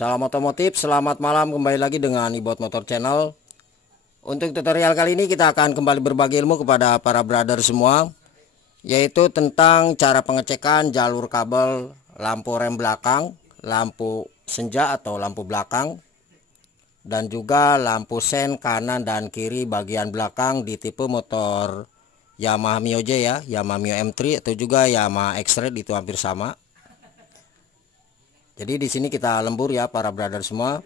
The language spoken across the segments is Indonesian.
Salam otomotif, selamat malam, kembali lagi dengan Ibot Motor Channel. Untuk tutorial kali ini kita akan kembali berbagi ilmu kepada para brother semua, yaitu tentang cara pengecekan jalur kabel lampu rem belakang, lampu senja atau lampu belakang, dan juga lampu sen kanan dan kiri bagian belakang di tipe motor Yamaha Mio J ya, Yamaha Mio M3 atau juga Yamaha X-Red, itu hampir sama. Jadi di sini kita lembur ya para brother semua,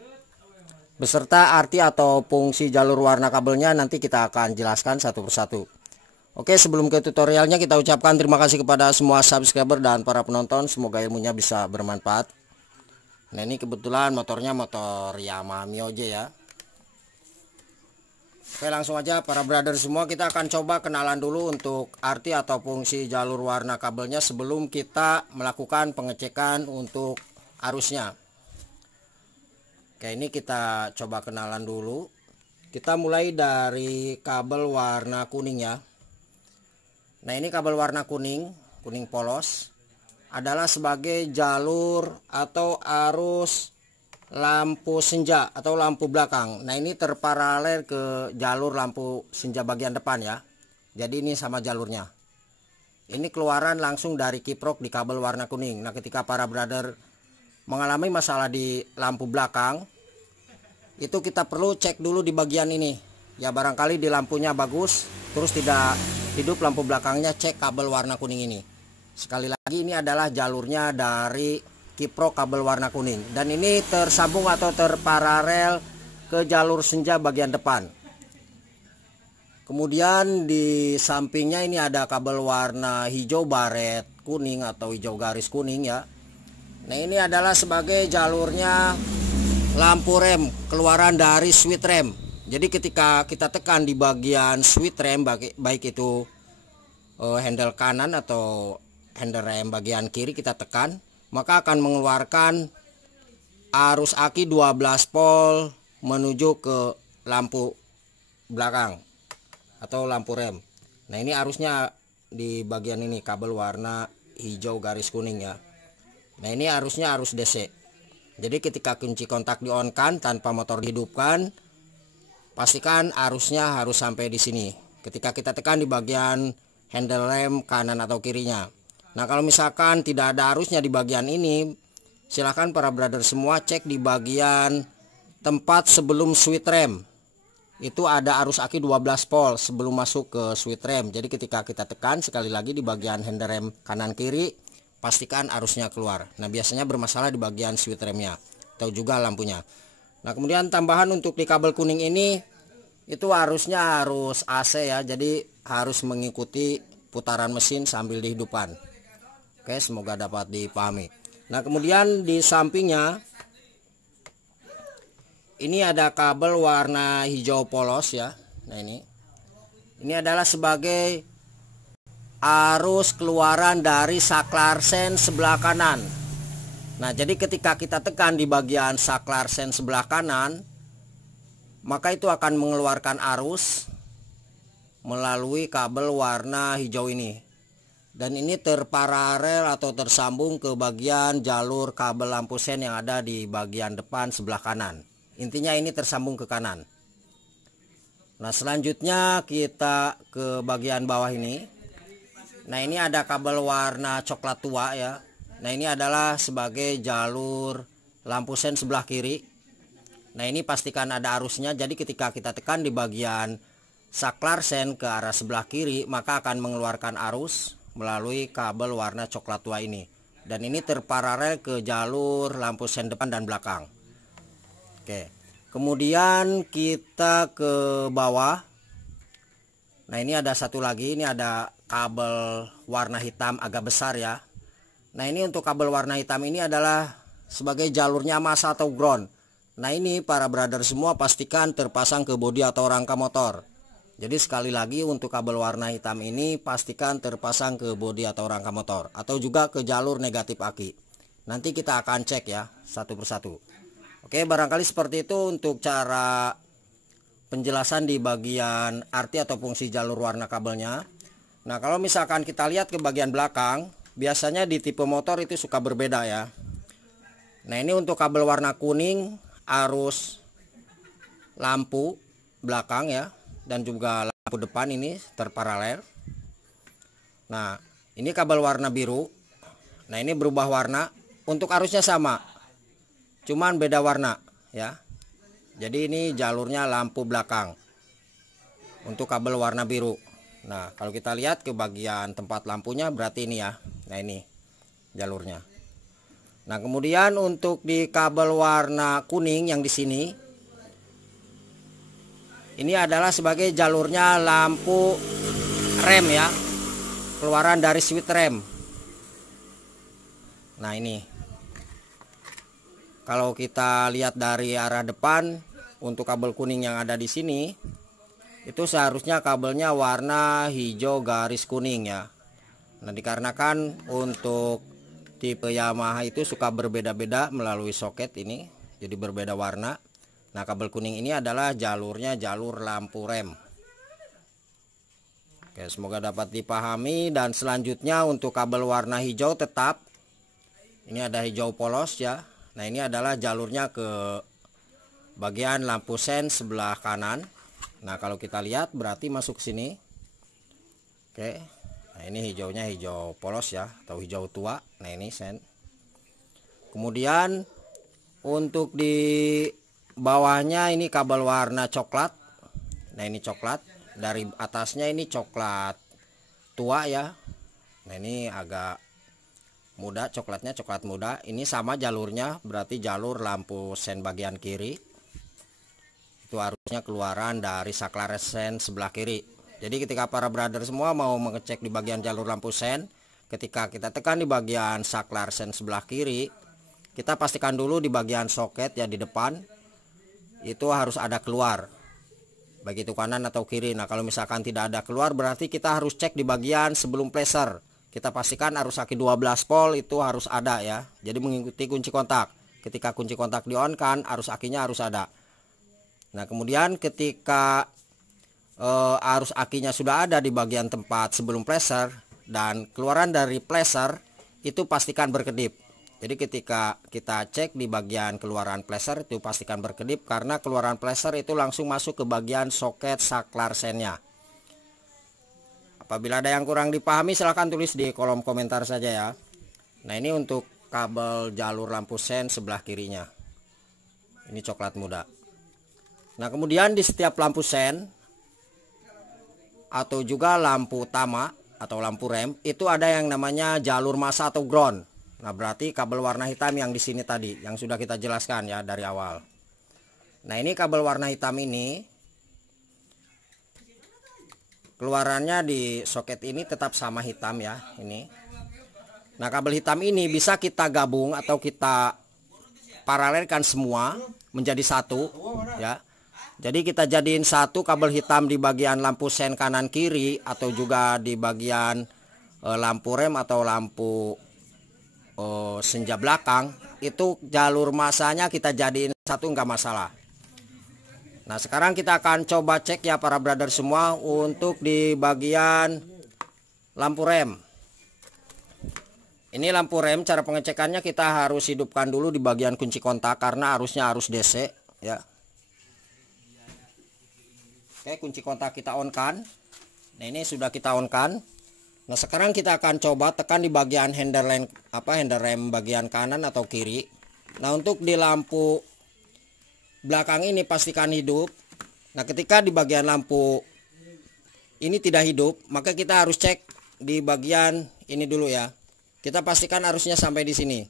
beserta arti atau fungsi jalur warna kabelnya nanti kita akan jelaskan satu persatu. Oke, sebelum ke tutorialnya kita ucapkan terima kasih kepada semua subscriber dan para penonton, semoga ilmunya bisa bermanfaat. Nah, ini kebetulan motornya motor Yamaha Mio J ya. Oke, langsung aja para brother semua, kita akan coba kenalan dulu untuk arti atau fungsi jalur warna kabelnya sebelum kita melakukan pengecekan untuk arusnya. Oke, ini kita coba kenalan dulu. Kita mulai dari kabel warna kuning ya. Nah, ini kabel warna kuning polos adalah sebagai jalur atau arus lampu senja atau lampu belakang. Nah, ini terparalel ke jalur lampu senja bagian depan ya. Jadi ini sama jalurnya. Ini keluaran langsung dari kiprok di kabel warna kuning. Nah, ketika para brother mengalami masalah di lampu belakang, itu kita perlu cek dulu di bagian ini ya, barangkali di lampunya bagus terus tidak hidup lampu belakangnya, cek kabel warna kuning ini. Sekali lagi, ini adalah jalurnya dari kiprok kabel warna kuning, dan ini tersambung atau terparalel ke jalur senja bagian depan. Kemudian di sampingnya ini ada kabel warna hijau baret kuning atau hijau garis kuning ya. Nah, ini adalah sebagai jalurnya lampu rem keluaran dari switch rem. Jadi ketika kita tekan di bagian switch rem, baik itu handle kanan atau handle rem bagian kiri kita tekan, maka akan mengeluarkan arus aki 12 volt menuju ke lampu belakang atau lampu rem. Nah, ini arusnya di bagian ini kabel warna hijau garis kuning ya. Nah, ini arusnya arus DC. Jadi ketika kunci kontak di on kan tanpa motor dihidupkan, pastikan arusnya harus sampai di sini. Ketika kita tekan di bagian handle rem kanan atau kirinya. Nah, kalau misalkan tidak ada arusnya di bagian ini, silahkan para brother semua cek di bagian tempat sebelum switch rem. Itu ada arus aki 12 volt sebelum masuk ke switch rem. Jadi ketika kita tekan sekali lagi di bagian handle rem kanan kiri, pastikan arusnya keluar. Nah, biasanya bermasalah di bagian switch remnya atau juga lampunya. Nah, kemudian tambahan untuk di kabel kuning ini, itu arusnya harus AC ya, jadi harus mengikuti putaran mesin sambil dihidupkan. Oke, semoga dapat dipahami. Nah, kemudian di sampingnya ini ada kabel warna hijau polos ya. Nah, ini adalah sebagai arus keluaran dari saklar sen sebelah kanan. Nah, jadi ketika kita tekan di bagian saklar sen sebelah kanan, maka itu akan mengeluarkan arus melalui kabel warna hijau ini. Dan ini terparalel atau tersambung ke bagian jalur kabel lampu sen yang ada di bagian depan sebelah kanan. Intinya ini tersambung ke kanan. Nah, selanjutnya kita ke bagian bawah ini. Nah, ini ada kabel warna coklat tua ya. Nah, ini adalah sebagai jalur lampu sen sebelah kiri. Nah, ini pastikan ada arusnya. Jadi ketika kita tekan di bagian saklar sen ke arah sebelah kiri, maka akan mengeluarkan arus melalui kabel warna coklat tua ini. Dan ini terparalel ke jalur lampu sen depan dan belakang. Oke. Kemudian kita ke bawah. Nah, ini ada satu lagi, ini ada kabel warna hitam agak besar ya. Nah, ini untuk kabel warna hitam ini adalah sebagai jalurnya massa atau ground. Nah, ini para brother semua pastikan terpasang ke bodi atau rangka motor. Jadi sekali lagi, untuk kabel warna hitam ini pastikan terpasang ke bodi atau rangka motor atau juga ke jalur negatif aki. Nanti kita akan cek ya satu persatu. Oke, barangkali seperti itu untuk cara penjelasan di bagian arti atau fungsi jalur warna kabelnya. Nah, kalau misalkan kita lihat ke bagian belakang, biasanya di tipe motor itu suka berbeda ya. Nah ini untuk kabel warna kuning arus lampu belakang ya, dan juga lampu depan ini terparalel. Nah ini kabel warna biru. Nah ini berubah warna, untuk arusnya sama, cuman beda warna ya. Jadi ini jalurnya lampu belakang untuk kabel warna biru. Nah kalau kita lihat ke bagian tempat lampunya berarti ini ya. Nah ini jalurnya. Nah kemudian untuk di kabel warna kuning yang di sini, ini adalah sebagai jalurnya lampu rem ya, keluaran dari switch rem. Nah ini kalau kita lihat dari arah depan, untuk kabel kuning yang ada di sini itu seharusnya kabelnya warna hijau garis kuning ya. Nah dikarenakan untuk tipe Yamaha itu suka berbeda-beda melalui soket ini, jadi berbeda warna. Nah kabel kuning ini adalah jalurnya jalur lampu rem. Oke, semoga dapat dipahami. Dan selanjutnya untuk kabel warna hijau tetap, ini ada hijau polos ya. Nah ini adalah jalurnya ke bagian lampu sen sebelah kanan. Nah kalau kita lihat berarti masuk sini. Oke, nah ini hijaunya hijau polos ya, atau hijau tua. Nah ini sen. Kemudian untuk di bawahnya ini kabel warna coklat. Nah ini coklat, dari atasnya ini coklat tua ya. Nah ini agak muda, coklatnya coklat muda. Ini sama jalurnya, berarti jalur lampu sen bagian kiri. Itu harusnya keluaran dari saklar sen sebelah kiri. Jadi ketika para brother semua mau mengecek di bagian jalur lampu sen, ketika kita tekan di bagian saklar sen sebelah kiri, kita pastikan dulu di bagian soket ya di depan itu harus ada keluar, baik itu kanan atau kiri. Nah kalau misalkan tidak ada keluar, berarti kita harus cek di bagian sebelum pleser. Kita pastikan arus aki 12 volt itu harus ada ya. Jadi mengikuti kunci kontak. Ketika kunci kontak di on kan, arus akinya harus ada. Nah kemudian ketika arus akinya sudah ada di bagian tempat sebelum pleser dan keluaran dari pleser, itu pastikan berkedip. Jadi ketika kita cek di bagian keluaran pleser itu pastikan berkedip, karena keluaran pleser itu langsung masuk ke bagian soket saklar sennya. Apabila ada yang kurang dipahami silahkan tulis di kolom komentar saja ya. Nah ini untuk kabel jalur lampu sen sebelah kirinya, ini coklat muda. Nah kemudian di setiap lampu sen atau juga lampu utama atau lampu rem itu ada yang namanya jalur massa atau ground. Nah berarti kabel warna hitam yang di sini tadi yang sudah kita jelaskan ya dari awal. Nah ini kabel warna hitam ini keluarannya di soket ini tetap sama hitam ya ini. Nah kabel hitam ini bisa kita gabung atau kita paralelkan semua menjadi satu ya. Jadi kita jadiin satu kabel hitam di bagian lampu sen kanan kiri, atau juga di bagian lampu rem atau lampu senja belakang. Itu jalur massanya kita jadiin satu, nggak masalah. Nah sekarang kita akan coba cek ya para brother semua untuk di bagian lampu rem. Ini lampu rem, cara pengecekannya kita harus hidupkan dulu di bagian kunci kontak karena arusnya arus DC ya. Oke, kunci kontak kita on kan. Nah ini sudah kita on kan. Nah sekarang kita akan coba tekan di bagian handle rem bagian kanan atau kiri. Nah untuk di lampu belakang ini pastikan hidup. Nah ketika di bagian lampu ini tidak hidup, maka kita harus cek di bagian ini dulu ya. Kita pastikan arusnya sampai di sini.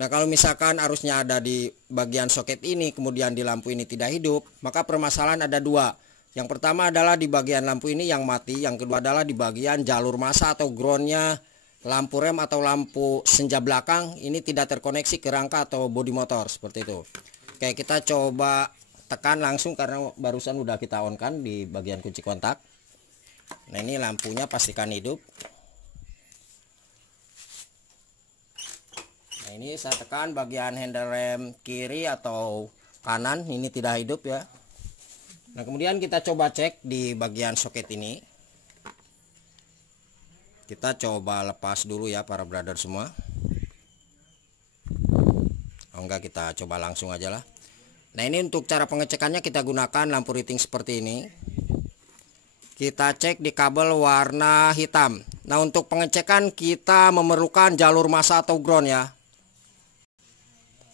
Nah kalau misalkan arusnya ada di bagian soket ini, kemudian di lampu ini tidak hidup, maka permasalahan ada dua. Yang pertama adalah di bagian lampu ini yang mati, yang kedua adalah di bagian jalur massa atau groundnya lampu rem atau lampu senja belakang ini tidak terkoneksi ke rangka atau bodi motor seperti itu. Oke, kita coba tekan langsung karena barusan udah kita on kan di bagian kunci kontak. Nah ini lampunya pastikan hidup. Nah ini saya tekan bagian handle rem kiri atau kanan, ini tidak hidup ya. Nah kemudian kita coba cek di bagian soket ini. Kita coba lepas dulu ya para brother semua. enggak, kita coba langsung aja lah. Nah, ini untuk cara pengecekannya kita gunakan lampu riting seperti ini. Kita cek di kabel warna hitam. Nah, untuk pengecekan kita memerlukan jalur massa atau ground ya.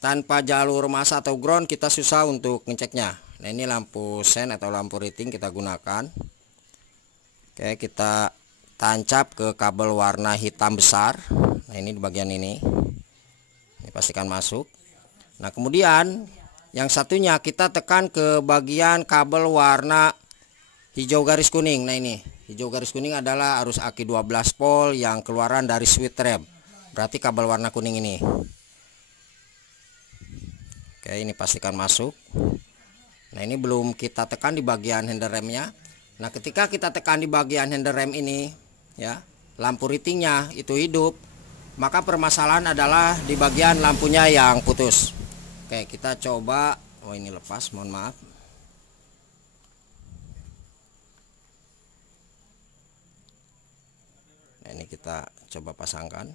Tanpa jalur massa atau ground kita susah untuk ngeceknya. Nah, ini lampu sen atau lampu riting kita gunakan. Oke, kita tancap ke kabel warna hitam besar. Nah, ini di bagian ini. Ini pastikan masuk. Nah, kemudian yang satunya kita tekan ke bagian kabel warna hijau garis kuning. Nah, ini hijau garis kuning adalah arus aki 12 volt yang keluaran dari switch rem. Berarti kabel warna kuning ini. Oke, ini pastikan masuk. Nah, ini belum kita tekan di bagian handle remnya. Nah, ketika kita tekan di bagian handle rem ini ya, lampu ritingnya itu hidup, maka permasalahan adalah di bagian lampunya yang putus. Oke, kita coba. Oh, ini lepas, mohon maaf. Nah, ini kita coba pasangkan.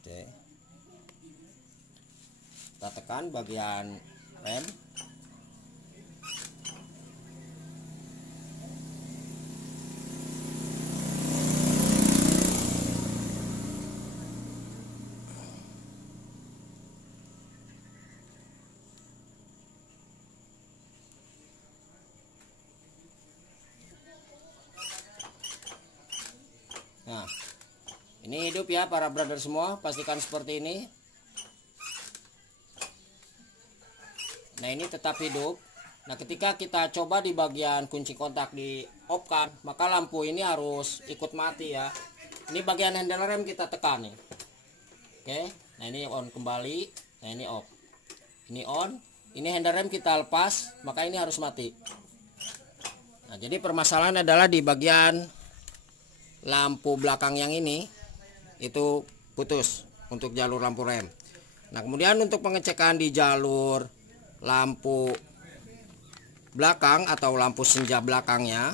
Oke, kita tekan bagian rem. Nah, ini hidup ya para brother semua, pastikan seperti ini. Nah, ini tetap hidup. Nah, ketika kita coba di bagian kunci kontak di off kan, maka lampu ini harus ikut mati ya. Ini bagian handle rem kita tekan nih. Oke, nah ini on kembali. Nah, ini off. Ini on. Ini handle rem kita lepas, maka ini harus mati. Nah, jadi permasalahan adalah di bagian lampu belakang yang ini itu putus untuk jalur lampu rem. Nah, kemudian untuk pengecekan di jalur lampu belakang atau lampu senja belakangnya,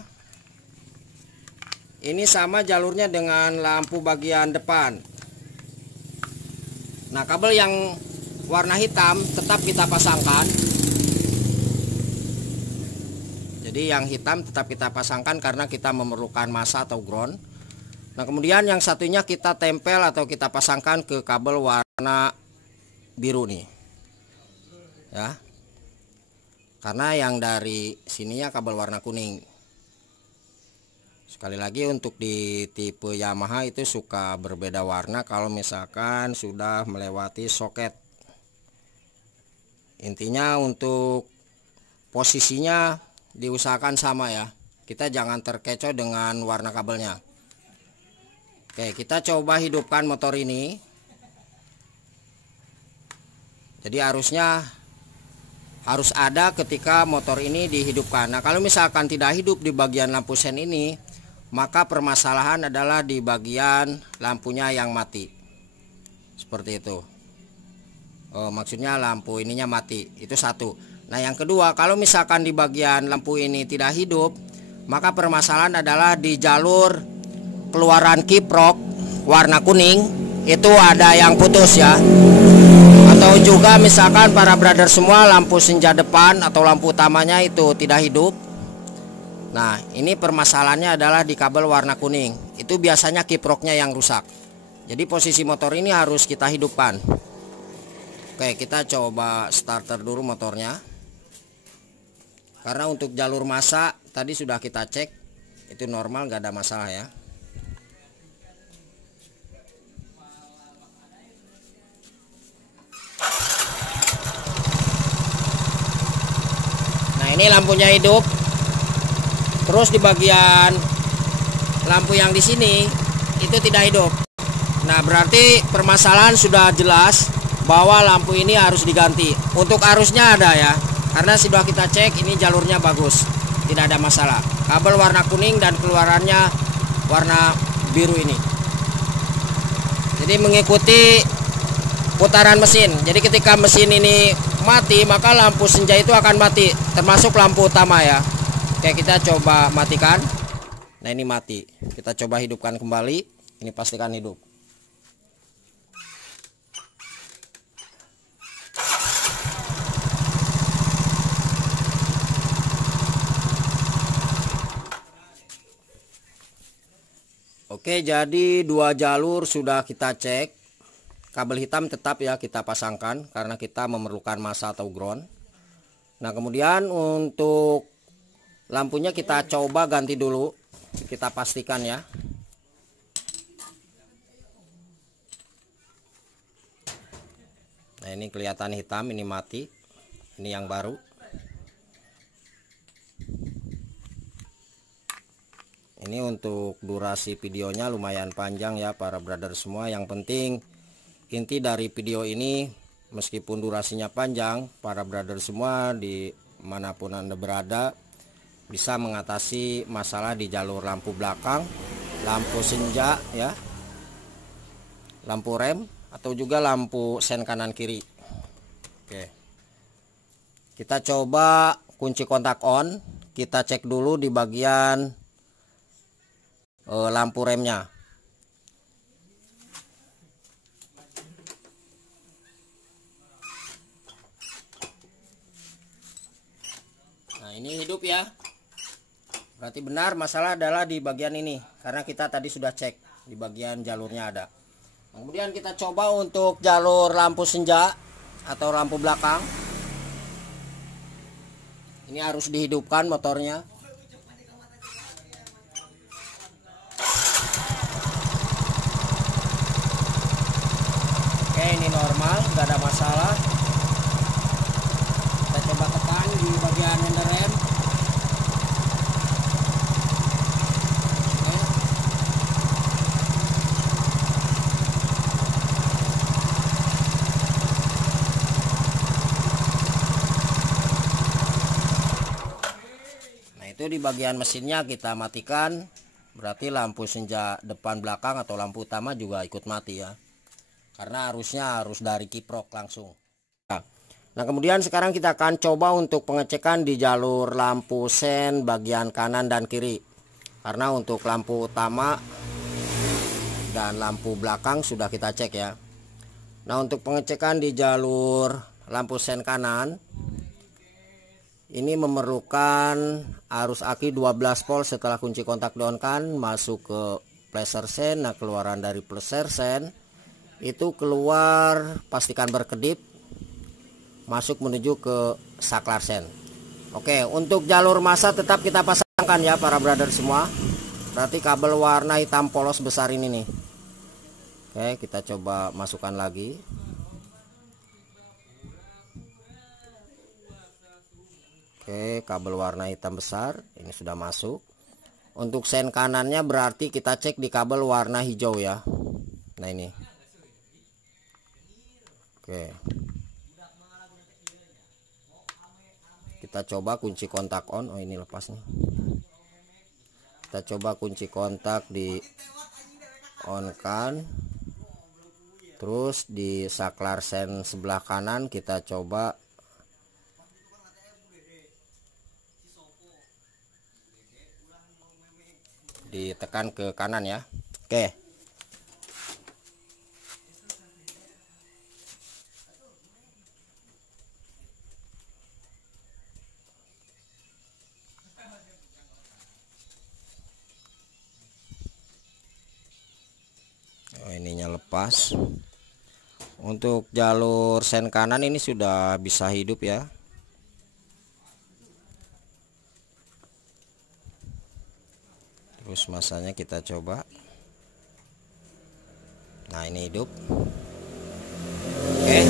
ini sama jalurnya dengan lampu bagian depan. Nah, kabel yang warna hitam tetap kita pasangkan. Jadi yang hitam tetap kita pasangkan karena kita memerlukan massa atau ground. Nah, kemudian yang satunya kita tempel atau kita pasangkan ke kabel warna biru nih ya, karena yang dari sininya kabel warna kuning. Sekali lagi, untuk di tipe Yamaha itu suka berbeda warna kalau misalkan sudah melewati soket. Intinya untuk posisinya diusahakan sama ya, kita jangan terkecoh dengan warna kabelnya. Oke, kita coba hidupkan motor ini. Jadi arusnya harus ada ketika motor ini dihidupkan. Nah, kalau misalkan tidak hidup di bagian lampu sen ini, maka permasalahan adalah di bagian lampunya yang mati. Seperti itu. Oh, maksudnya lampu ininya mati. Itu satu. Nah, yang kedua, kalau misalkan di bagian lampu ini tidak hidup, maka permasalahan adalah di jalur keluaran kiprok warna kuning itu ada yang putus ya. Atau juga misalkan para brother semua lampu senja depan atau lampu utamanya itu tidak hidup. Nah, ini permasalahannya adalah di kabel warna kuning. Itu biasanya kiproknya yang rusak. Jadi posisi motor ini harus kita hidupkan. Oke, kita coba starter dulu motornya. Karena untuk jalur massa tadi sudah kita cek, itu normal, nggak ada masalah ya. Nah, ini lampunya hidup. Terus di bagian lampu yang di sini itu tidak hidup. Nah, berarti permasalahan sudah jelas bahwa lampu ini harus diganti. Untuk arusnya ada ya, karena sudah kita cek ini jalurnya bagus, tidak ada masalah. Kabel warna kuning dan keluarannya warna biru ini. Jadi mengikuti putaran mesin. Jadi ketika mesin ini mati, maka lampu senja itu akan mati, termasuk lampu utama ya. Oke, kita coba matikan. Nah, ini mati. Kita coba hidupkan kembali. Ini pastikan hidup. Oke, jadi 2 jalur sudah kita cek. Kabel hitam tetap ya kita pasangkan karena kita memerlukan massa atau ground. Nah, kemudian untuk lampunya kita coba ganti dulu. Kita pastikan ya. Nah, ini kelihatan hitam, ini mati. Ini yang baru. Ini untuk durasi videonya lumayan panjang ya para brother semua. Yang penting inti dari video ini, meskipun durasinya panjang, para brother semua di manapun Anda berada bisa mengatasi masalah di jalur lampu belakang, lampu senja ya, lampu rem, atau juga lampu sen kanan kiri. Oke, kita coba kunci kontak on. Kita cek dulu di bagian lampu remnya. Nah, ini hidup ya. Berarti benar, masalah adalah di bagian ini karena kita tadi sudah cek di bagian jalurnya ada. Kemudian kita coba untuk jalur lampu senja atau lampu belakang. Ini harus dihidupkan motornya. Oke, ini normal, nggak ada masalah. Kita coba tekan di bagian rem. Itu di bagian mesinnya kita matikan, berarti lampu senja depan belakang atau lampu utama juga ikut mati ya, karena arusnya harus dari kiprok langsung. Nah, kemudian sekarang kita akan coba untuk pengecekan di jalur lampu sen bagian kanan dan kiri, karena untuk lampu utama dan lampu belakang sudah kita cek ya. Nah, untuk pengecekan di jalur lampu sen kanan ini memerlukan arus aki 12 volt setelah kunci kontak di-on-kan masuk ke pleasure sen. Nah, keluaran dari pleasure sen itu keluar pastikan berkedip masuk menuju ke saklar sen. Oke, untuk jalur massa tetap kita pasangkan ya para brother semua. Berarti kabel warna hitam polos besar ini nih. Oke, kita coba masukkan lagi. Oke, kabel warna hitam besar ini sudah masuk. Untuk sen kanannya berarti kita cek di kabel warna hijau ya. Nah, ini. Oke. Kita coba kunci kontak on. Oh, ini lepas nih. Kita coba kunci kontak di on kan. Terus di saklar sen sebelah kanan kita coba ditekan ke kanan ya. Oke. Oh, ininya lepas. Untuk jalur sen kanan ini sudah bisa hidup ya. Terus masanya kita coba. Nah, ini hidup. Oke.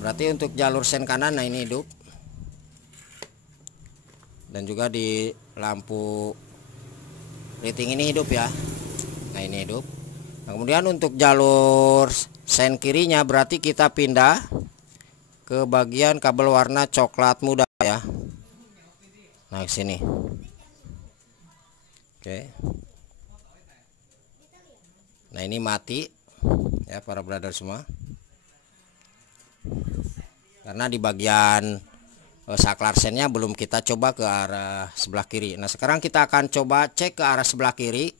Berarti untuk jalur sen kanan, nah ini hidup. Dan juga di lampu rating ini hidup ya. Nah, ini hidup. Nah, kemudian untuk jalur sen kirinya berarti kita pindah ke bagian kabel warna coklat muda ya. Nah, ke sini. Oke. Nah, ini mati ya para brother semua. Karena di bagian saklar sennya belum kita coba ke arah sebelah kiri. Nah, sekarang kita akan coba cek ke arah sebelah kiri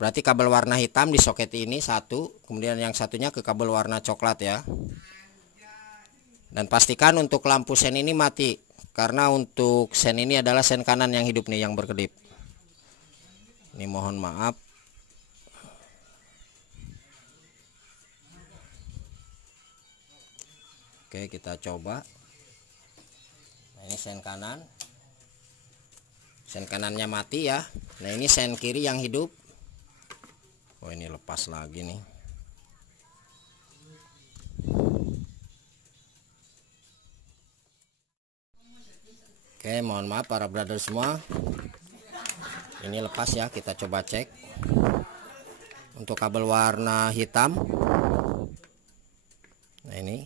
Berarti kabel warna hitam di soket ini satu, kemudian yang satunya ke kabel warna coklat ya. Dan pastikan untuk lampu sen ini mati, karena untuk sen ini adalah sen kanan yang hidup nih, yang berkedip. Ini mohon maaf. Oke, kita coba. Nah, ini sen kanan. Sen kanannya mati ya. Nah, ini sen kiri yang hidup. Oh, ini lepas lagi nih. Oke, mohon maaf para brother semua. Ini lepas ya, kita coba cek. Untuk kabel warna hitam. Nah, ini.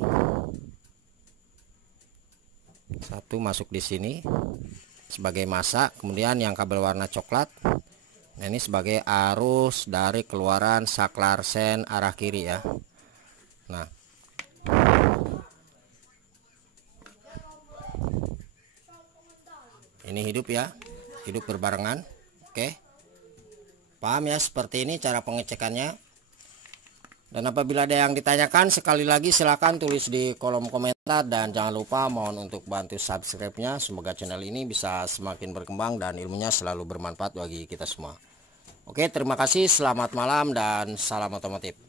Satu masuk di sini sebagai massa, kemudian yang kabel warna coklat. Nah, ini sebagai arus dari keluaran saklar sen arah kiri ya. Nah, ini hidup ya, hidup berbarengan. Oke, paham ya, seperti ini cara pengecekannya. Dan apabila ada yang ditanyakan, sekali lagi silahkan tulis di kolom komentar. Dan jangan lupa mohon untuk bantu subscribe-nya. Semoga channel ini bisa semakin berkembang dan ilmunya selalu bermanfaat bagi kita semua. Oke, terima kasih, selamat malam dan salam otomotif.